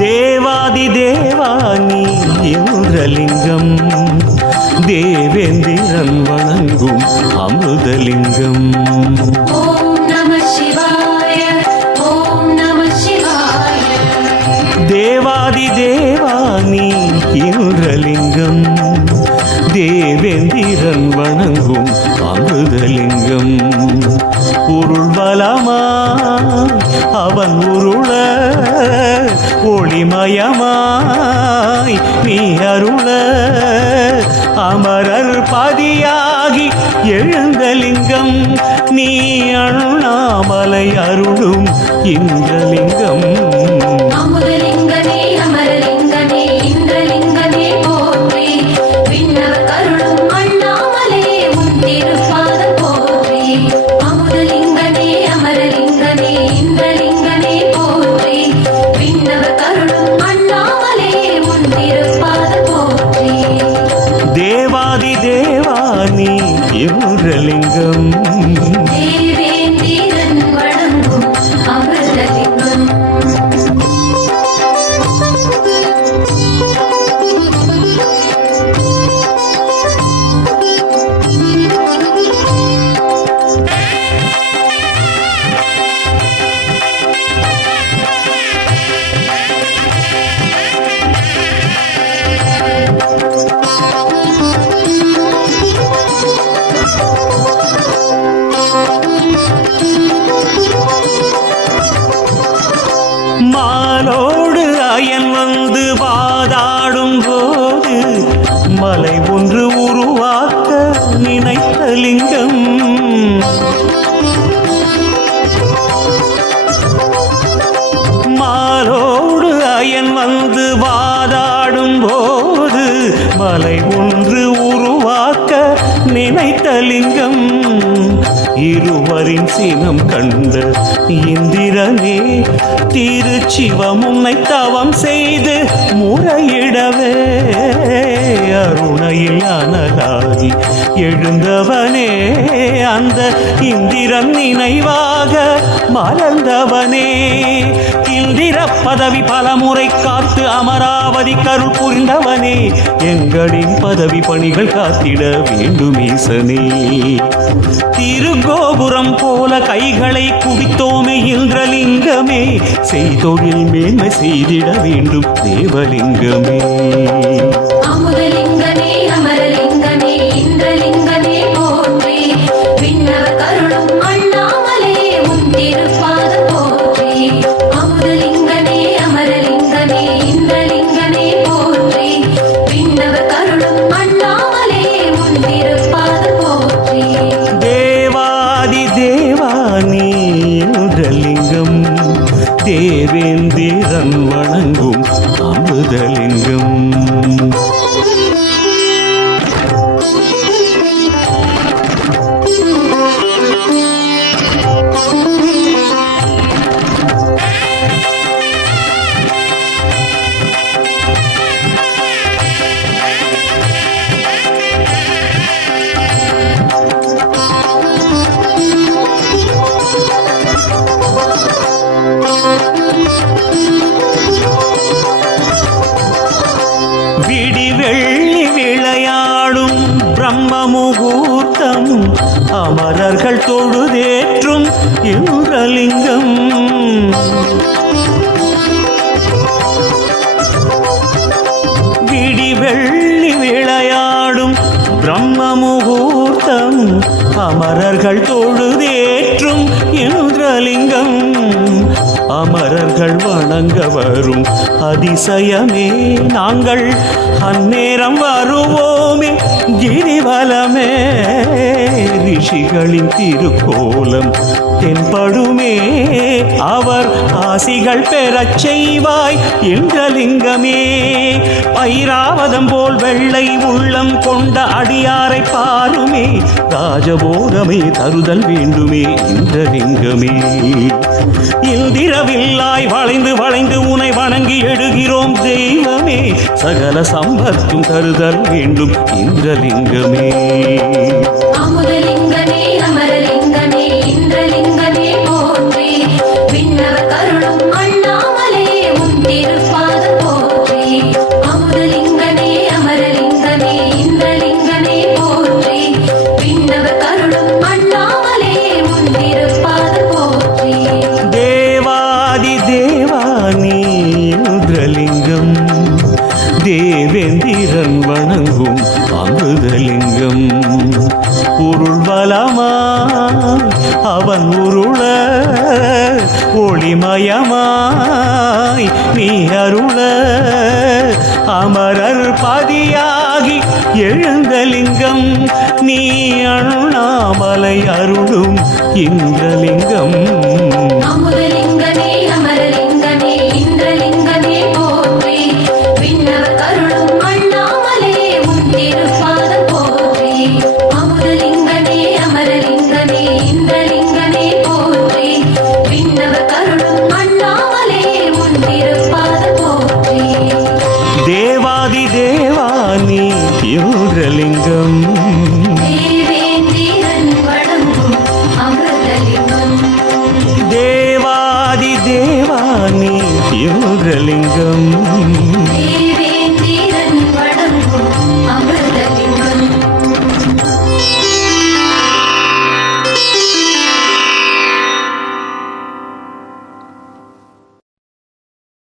தேவாதிதேவானி இந்திரலிங்கம் தேவேந்திரன் வணங்கும் அமிர்தலிங்கம். ஓம் நம சிவாய ஓம் நம சிவாய. தேவாதிதேவானி இந்திரலிங்கம் தேவேந்திரன் வணங்கும் அமிர்தலிங்கம். உருள்வலமா அவன் உருள ஒளிமயமாய் நீ அருள அமரர் பதியாகி எழுந்தலிங்கம் நீ அண்ணாமலை அருளும் இந்திரலிங்கம். அமுதலிங்கமே அமரலிங்கமே இந்திரலிங்கமே போற்றி விண்ணவர் கருளும் அண்ணாமலே உன் திருப்பாதம் போற்றி. அமுதலிங்கமே அமரலிங்கமே இந்திரலிங்கமே போற்றி விண்ணவர் கருளும் அண்ணாமலே உன் திருப்பாதம் போற்றி. தேவாதி தேவானி இந்திரலிங்கம் தேவேந்திரன் வணங்கும் அமிர்தலிங்கம். மாலோடு அயன் வந்து வாதாடும் போது மலை ஒன்று உருவாக்க நினைத்த லிங்கம். மாலோடு அயன் வந்து வாதாடும் போது மலை ஒன்று உருவாக்க நினைத்த லிங்கம். இருவரின் சினம் கண்ட இந்திரனே திருச்சிவம் உன்னை தவம் செய்து முறையிடவே அருணையில் அனலாகி எழுந்தவனே அந்த இந்திரன் நினைவாக மலர்ந்தவனே. இந்திர பதவி பலமுறை காத்து அமராவதி கருள் புரிந்தவனே எங்களின் பதவி பணிகள் காத்திட வேண்டும் ஈசனே. திருகோபுரம் போல கைகளை குவித்தோமே இந்திரலிங்கமே செய்தொழில் மேன்மை செய்திட வேண்டும் தேவலிங்கமே. அமுதலிங்கமே அமரலிங்கமே இந்திரலிங்கமே போற்றி விண்ணவர் கருளும் அண்ணாமலே உன் திருப்பாதம் போற்றி. அமுதலிங்கமே அமரலிங்கமே இந்திரலிங்கமே போற்றி விண்ணவர் கருளும் அண்ணாமலே உன் திருப்பாதம் போற்றி. தேவாதி தேவானி இந்திரலிங்கம் தேவேந்திரன் வணங்கும் அமிர்தலிங்கம். விடிவெள்ளி விளையாடும் பிரம்ம முகூர்த்தம் அமரர்கள் தொழுதேற்றும் இந்திரலிங்கம். விடிவெள்ளி விளையாடும் பிரம்ம முகூர்த்தம் அமரர்கள் தொழுதேற்றும் இந்திரலிங்கம். அமரர்கள் வணங்க வரும் அதிசயமே நாங்கள் அந்நேரம் வருவோமே கிரிவலமே. ரிஷிகளின் திருக்கோலம் தென்படுமே அவர் ஆசிகள் பெறச் செய்வாய் இந்திரலிங்கமே. ஐராவதம் போல் வெள்ளை உள்ளம் கொண்ட அடியாரை பாருமே, ராஜபோகமே தருதல் வேண்டுமே இந்திரலிங்கமே. இந்திரவில்லாய் வளைந்து வளைந்து உனை வணங்கி எழுகிறோம் தெய்வமே, சகல சம்பத்தும் தருதல் வேண்டும் இந்திரலிங்கமே. அமுதலிங்கமே அமரலிங்கமே இந்திரலிங்கமே போற்றி, விண்ணவர் கருளும் அண்ணாமலே உன் திருப்பாதம் போற்றி. அமுதலிங்கமே அமரலிங்கமே இந்திரலிங்கமே போற்றி, விண்ணவர் கருளும் அண்ணாமலே உன் திருப்பாதம் போற்றி. தேவாதி தேவானி இந்திரலிங்கம், தேவேந்திரன் வணங்கும் அமிர்தலிங்கம். உருள்வலமாய் அவன் உருள, ஒளிமயமாய் நீ அருள, அமரர் பதியாகி எழுந்தலிங்கம், நீ அண்ணாமலை அருளும் இந்திரலிங்கம். அமுதலிங்கமே அமரலிங்கமே இந்திரலிங்கமே போற்றி, விண்ணவர் கருளும் அண்ணாமலே உன் திருப்பாதம் போற்றி. அமுதலிங்கமே அமரலிங்கமே இந்திரலிங்கமே போற்றி, விண்ணவர் கருளும் அண்ணாமலே உன் திருப்பாதம் போற்றி. தேவாதி தேவானி இந்திரலிங்கம், தேவேந்திரன் வணங்கும் அமிர்தலிங்கம். தேவாதி தேவானி இந்திரலிங்கம்.